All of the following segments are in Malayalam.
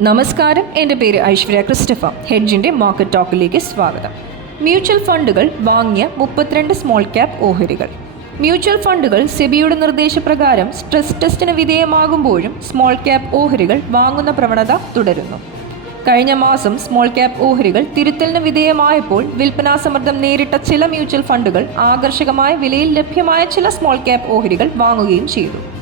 നമസ്കാരം. എന്റെ പേര് ഐശ്വര്യ ക്രിസ്റ്റഫ. ഹെഡ്ജിന്റെ മാർക്കറ്റ് ടോക്കിലേക്ക് സ്വാഗതം. മ്യൂച്വൽ ഫണ്ടുകൾ വാങ്ങിയ മുപ്പത്തിരണ്ട് സ്മോൾ ക്യാപ് ഓഹരികൾ. മ്യൂച്വൽ ഫണ്ടുകൾ സെബിയുടെ നിർദ്ദേശപ്രകാരം സ്ട്രെസ് ടെസ്റ്റിന് വിധേയമാകുമ്പോഴും സ്മോൾ ക്യാപ് ഓഹരികൾ വാങ്ങുന്ന പ്രവണത തുടരുന്നു. കഴിഞ്ഞ മാസം സ്മോൾ ക്യാപ് ഓഹരികൾ തിരുത്തലിന് വിധേയമായപ്പോൾ വിൽപ്പനാ സമ്മർദ്ദം നേരിട്ട ചില മ്യൂച്വൽ ഫണ്ടുകൾ ആകർഷകമായ വിലയിൽ ലഭ്യമായ ചില സ്മോൾ ക്യാപ് ഓഹരികൾ വാങ്ങുകയും ചെയ്തു.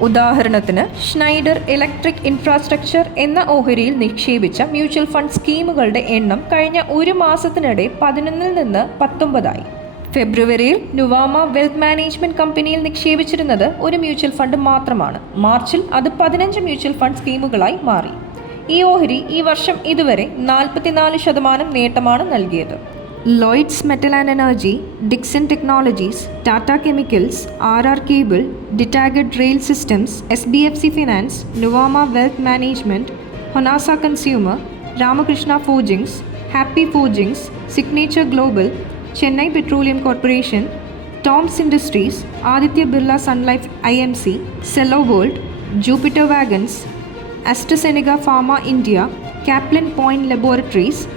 ഉദാഹരണത്തിന് ഷ്നൈഡർ ഇലക്ട്രിക് ഇൻഫ്രാസ്ട്രക്ചർ എന്ന ഓഹരിയിൽ നിക്ഷേപിച്ച മ്യൂച്വൽ ഫണ്ട് സ്കീമുകളുടെ എണ്ണം കഴിഞ്ഞ ഒരു മാസത്തിനിടെ പതിനൊന്നിൽ നിന്ന് പത്തൊമ്പതായി. ഫെബ്രുവരിയിൽ നുവാമ വെൽത്ത് മാനേജ്മെന്റ് കമ്പനിയിൽ നിക്ഷേപിച്ചിരുന്നത് ഒരു മ്യൂച്വൽ ഫണ്ട് മാത്രമാണ്. മാർച്ചിൽ അത് പതിനഞ്ച് മ്യൂച്വൽ ഫണ്ട് സ്കീമുകളായി മാറി. ഈ ഓഹരി ഈ വർഷം ഇതുവരെ നാൽപ്പത്തിനാല് ശതമാനം നേട്ടമാണ് നൽകിയത്. Lloyds Metal and Energy, Dixon Technologies, Tata Chemicals, RR Cable, Detaged Rail Systems, SBFC Finance, Nuvama Wealth Management, Honasa Consumer, Ramakrishna Forgings, Happy Forgings, Signature Global, Chennai Petroleum Corporation, Tom's Industries, Aditya Birla Sun Life IMC, Cello World, Jupiter Wagons, AstraZeneca Pharma India, Kaplan Point Laboratories,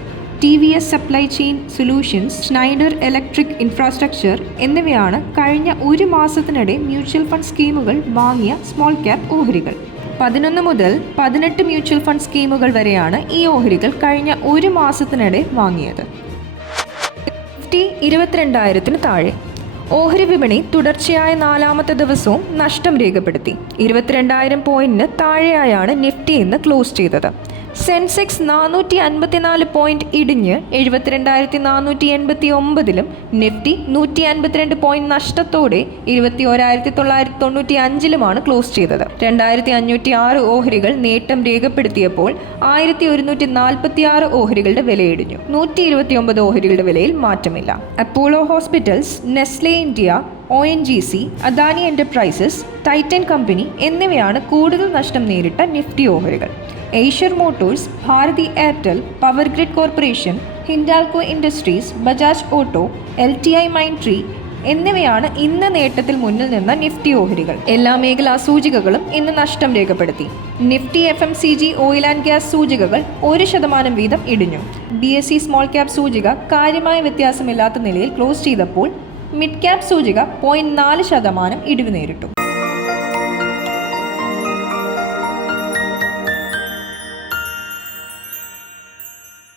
T V S supply chain solutions Schneider Electric infrastructure എന്നിവയാണ് കഴിഞ്ഞ ഒരു മാസത്തിനിടെ മ്യൂച്വൽ ഫണ്ട് സ്കീമുകൾ വാങ്ങിയ സ്മോൾ ക്യാപ് ഓഹരികൾ. പതിനൊന്ന് മുതൽ പതിനെട്ട് മ്യൂച്വൽ ഫണ്ട് സ്കീമുകൾ വരെയാണ് ഈ ഓഹരികൾ കഴിഞ്ഞ ഒരു മാസത്തിനിടെ വാങ്ങിയത്. നിഫ്റ്റി ഇരുപത്തിരണ്ടായിരത്തിന് താഴെ. ഓഹരി വിപണി തുടർച്ചയായ നാലാമത്തെ ദിവസവും നഷ്ടം രേഖപ്പെടുത്തി. ഇരുപത്തിരണ്ടായിരം പോയിന്റിന് താഴെയായാണ് നിഫ്റ്റി ഇന്ന് ക്ലോസ് ചെയ്തത്. സെൻസെക്സ് നാനൂറ്റി അൻപത്തിനാല് പോയിന്റ് ഇടിഞ്ഞ് എഴുപത്തിരണ്ടായിരത്തി നാനൂറ്റി എൺപത്തി ഒമ്പതിലും നിഫ്റ്റി നൂറ്റി അൻപത്തിരണ്ട് പോയിന്റ് നഷ്ടത്തോടെ ഇരുപത്തി ഒരായിരത്തി തൊള്ളായിരത്തി തൊണ്ണൂറ്റി അഞ്ചിലുമാണ് ക്ലോസ് ചെയ്തത്. രണ്ടായിരത്തി അഞ്ഞൂറ്റി ആറ് ഓഹരികൾ നേട്ടം രേഖപ്പെടുത്തിയപ്പോൾ ആയിരത്തി ഒരുന്നൂറ്റി നാൽപ്പത്തി ആറ് ഓഹരികളുടെ വിലയിടിഞ്ഞു. നൂറ്റി ഇരുപത്തി ഒമ്പത് ഓഹരികളുടെ വിലയിൽ മാറ്റമില്ല. Apollo Hospitals Nestle India O N G C Adani Enterprises Titan company എന്നിവയാണ് കൂടുതൽ നഷ്ടം നേരിട്ട നിഫ്റ്റി ഓഹരികൾ. Eicher Motors Bharti Airtel Power Grid Corporation Hindalco Industries Bajaj Auto L T I mine tree എന്നിവയാണ് ഇന്ന് നേട്ടത്തിൽ മുന്നിൽ നിന്ന നിഫ്റ്റി ഓഹരികൾ. എല്ലാ മേഖലാ സൂചികകളും ഇന്ന് നഷ്ടം രേഖപ്പെടുത്തി. Nifty F M C G oil and gas സൂചികകൾ ഒരു ശതമാനം വീതം ഇടിഞ്ഞു. B S C small cap സൂചിക കാര്യമായ വ്യത്യാസമില്ലാത്ത നിലയിൽ ക്ലോസ് ചെയ്തപ്പോൾ മിഡ് ക്യാപ് സൂചിക പോയിന്റ് നാല് ശതമാനം ഇടിവ് നേരിട്ടു.